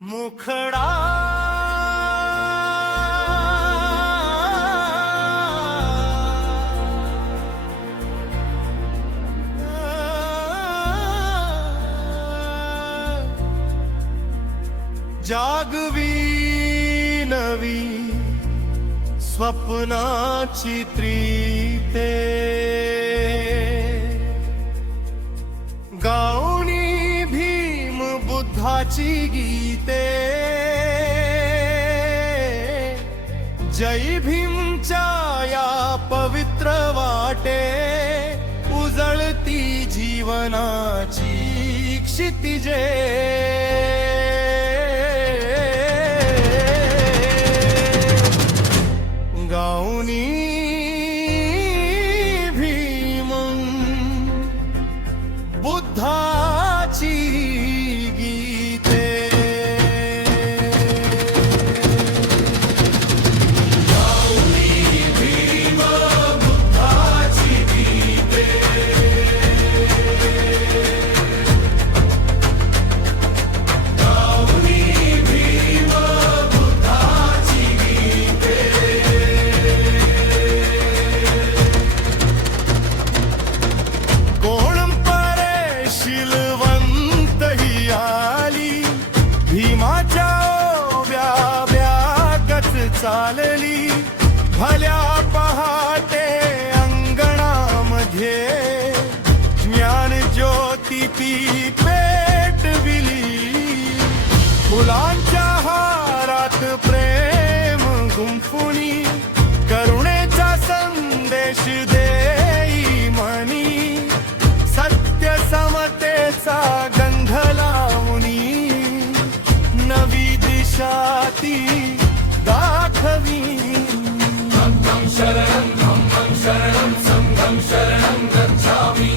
मुखडा जागवी नवी स्वप्नाची त्रीते गाऊनी भीम बुद्धाची गीते जय भीमच्या या पवित्र वाटे उजळती जीवनाची क्षितिजे गाऊनी भीम बुद्धाची गीते गाऊनी भीम बुद्धाची गीते गाऊनी भीम बुद्धाची गीते कोण परे शिलवंत ही आली भीमाच्या व्याव्यागत चालली भल्या पहाटे अंगणामध्ये ज्ञान ज्योती ती पेटविली फुलांच्या हारात प्रेम गुंफुनी करुणेचा संदेश देई मनी सत्य समतेचा गंध लावणी नवी दिशा ती दाखवी संघं शरणं संघं शरणं गच्छामि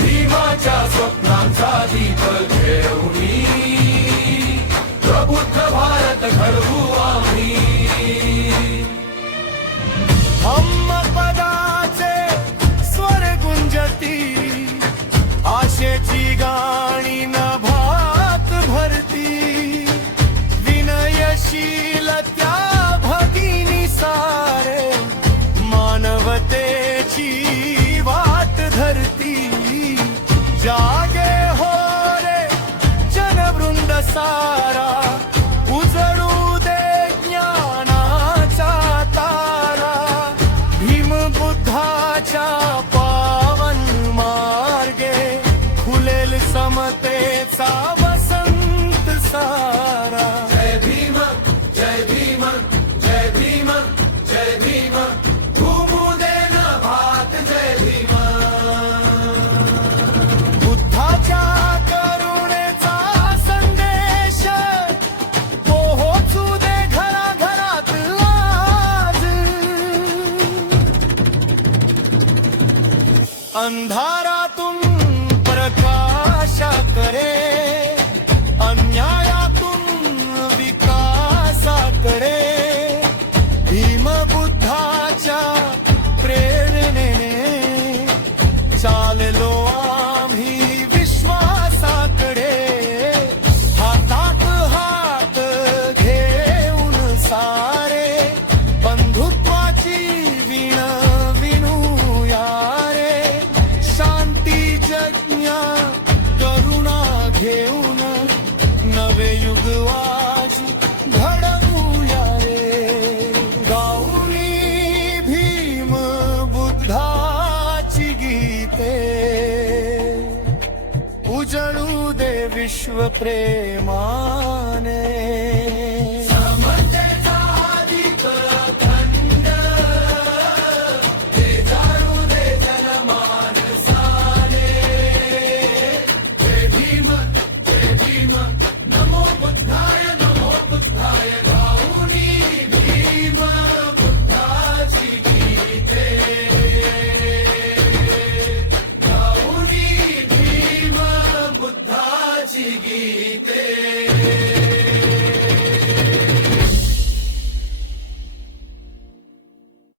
भीमाच्या स्वप्नांचा दीप घेऊनी प्रबुद्ध भारत घडवू आम्ही धम्मपदाचे स्वर गुंजती आशेची गाणी नभात भरती विनयशील त्या भगिनी सारे मानवतेची वाट धरती जागे हो रे जनवृंद सारा उजळू दे ज्ञानाचा तारा भीम बुद्धाच्या पावन मार्गे फुलेल समतेचा वसंत सारा जय भीम जय भीम जय भीम जय भीम घुमू दे न भात जय भीम बुद्धाच्या करुणेचा संदेश पोहोचू दे घराघरात आज अंधारातून प्रकाशाकडे अन्यायातून विकासाकडे भीम बुद्धाच्या प्रेरणेने चाललो आम्ही विश्वासाकडे हातात हात घेऊन सारे बंधुत्वाची वीण विणूया रे शांती जज्ञा करुणा घेऊन नवे युग आज घडवूया रे गाऊनी भीम बुद्धाची गीते उजळू दे विश्व प्रेमाने